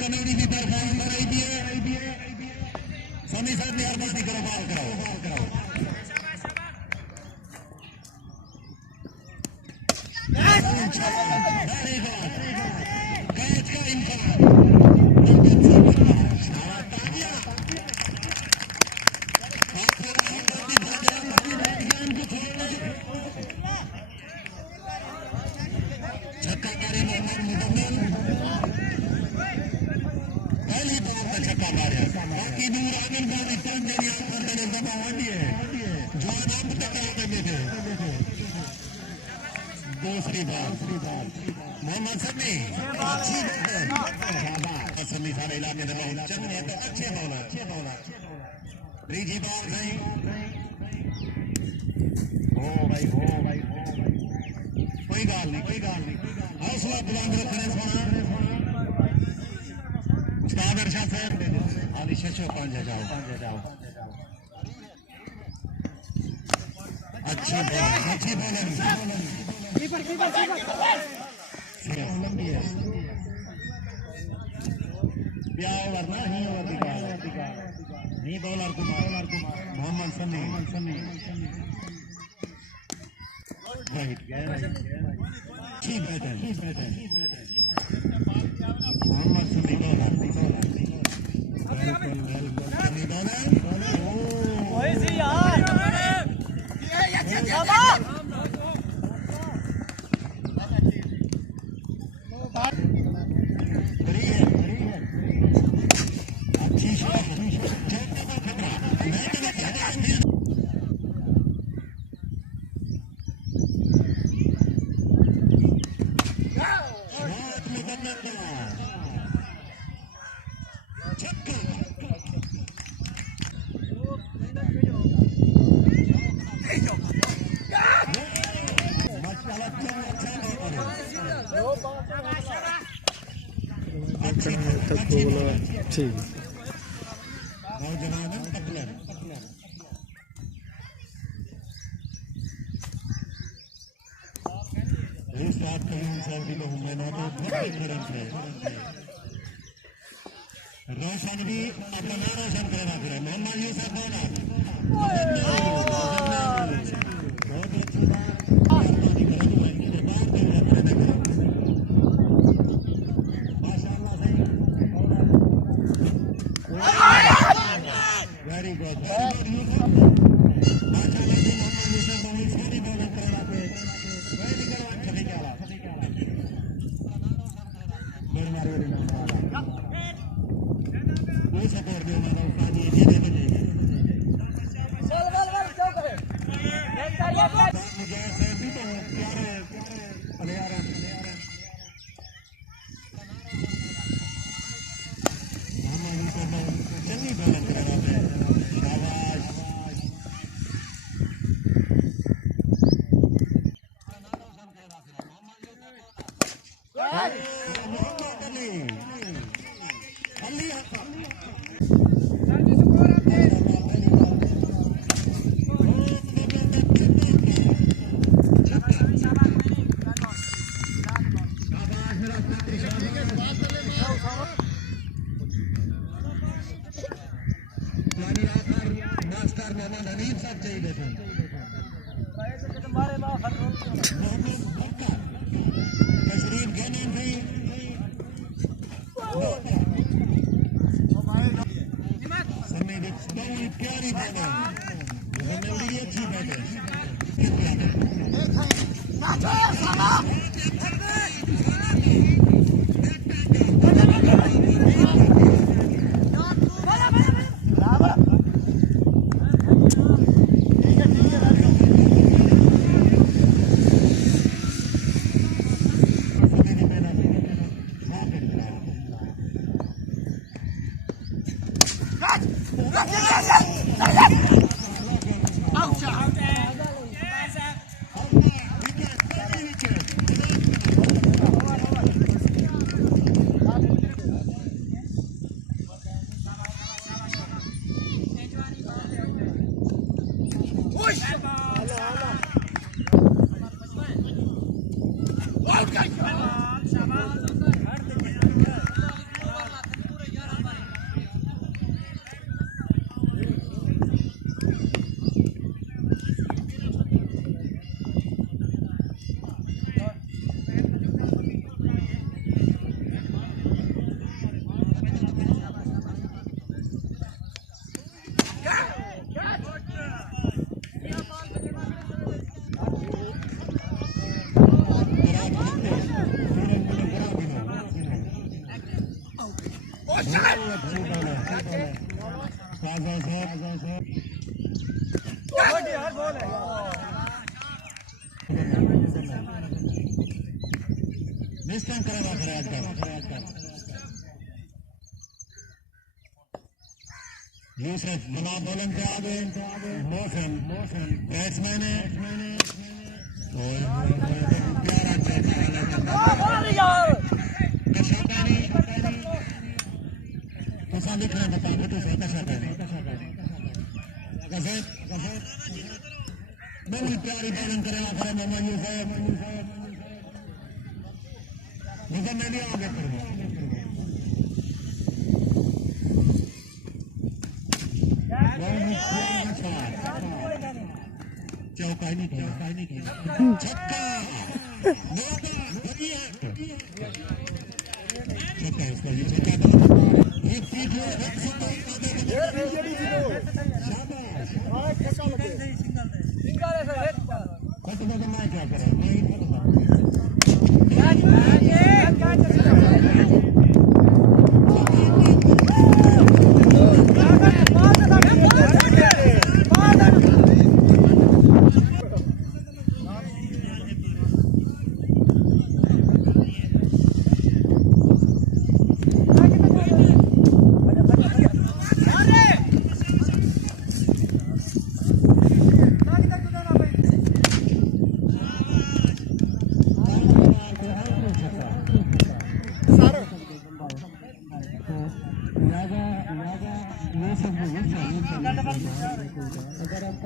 Committee की तरफ आई भी है। सनी साहब मेहरबानी करो, बाल कराओ। कैच का इनकार छक्का मारे मोहम्मद मुदम्मिल, पहली बॉल में छक्का मारे। बाकी दूर आमिर को रिटर्न देनी करने जमा वाली है जो नाम तक देंगे थे। दूसरी बॉल मोहम्मद समी, अच्छी बॉल समी सारे इलाके में बहुत चंगे तो अच्छे बॉलर। त्रीजी बॉल नहीं हो भाई, कोई गाल नहीं, हौसला बुलंद रखने सोना। उस्ताद अरशद सर आली शशो 5 जाओ। अच्छी बॉलिंग वरना ही नहीं बॉलर कुमार मोहम्मद समी अच्छी बैटर मोहम्मद समी बॉलर अच्छी शॉट ठीक नौजवान इस बात को रोशन भी अपना नाम रोशन करना फिर मोहम्मद यूसुफ बोला बहुत अच्छी बात माशाल्लाह सही वेरी गुड माशाल्लाह जी मोहम्मद यूसुफ बहुत सारी बॉलिंग करना पे वही निकलवा चले गया मेरे मारे कोई सपोर्ट दे मारा उस्ताद ये दे मुझे से भी तो प्यारे प्लेयर हैं हम इनको चंगी बॉलिंग कर रहे हैं शाबाश मोहम्मद अली मास्टर मोहम्मद हनीफ साहब चाहिए थे मोहम्मद बक्का तशरीफ गहने थी समय बहुत प्यारी बॉलिंग बड़ी अच्छी बैटिंग निष्ठा करावा यूसुफ बना बोलन पे आगे मोशन बैट्समैन है प्यारा कशापानी कसा लिख रहा बता तो कशापानी बड़ी प्यारी बॉलिंग करेगा खड़ा मोहम्मद यूसुफ लेकिन मैं भी आगे करूँगा चौका नहीं छक्का छक्का इसका ये छक्का एक फीट है मैं क्या करें अगर आप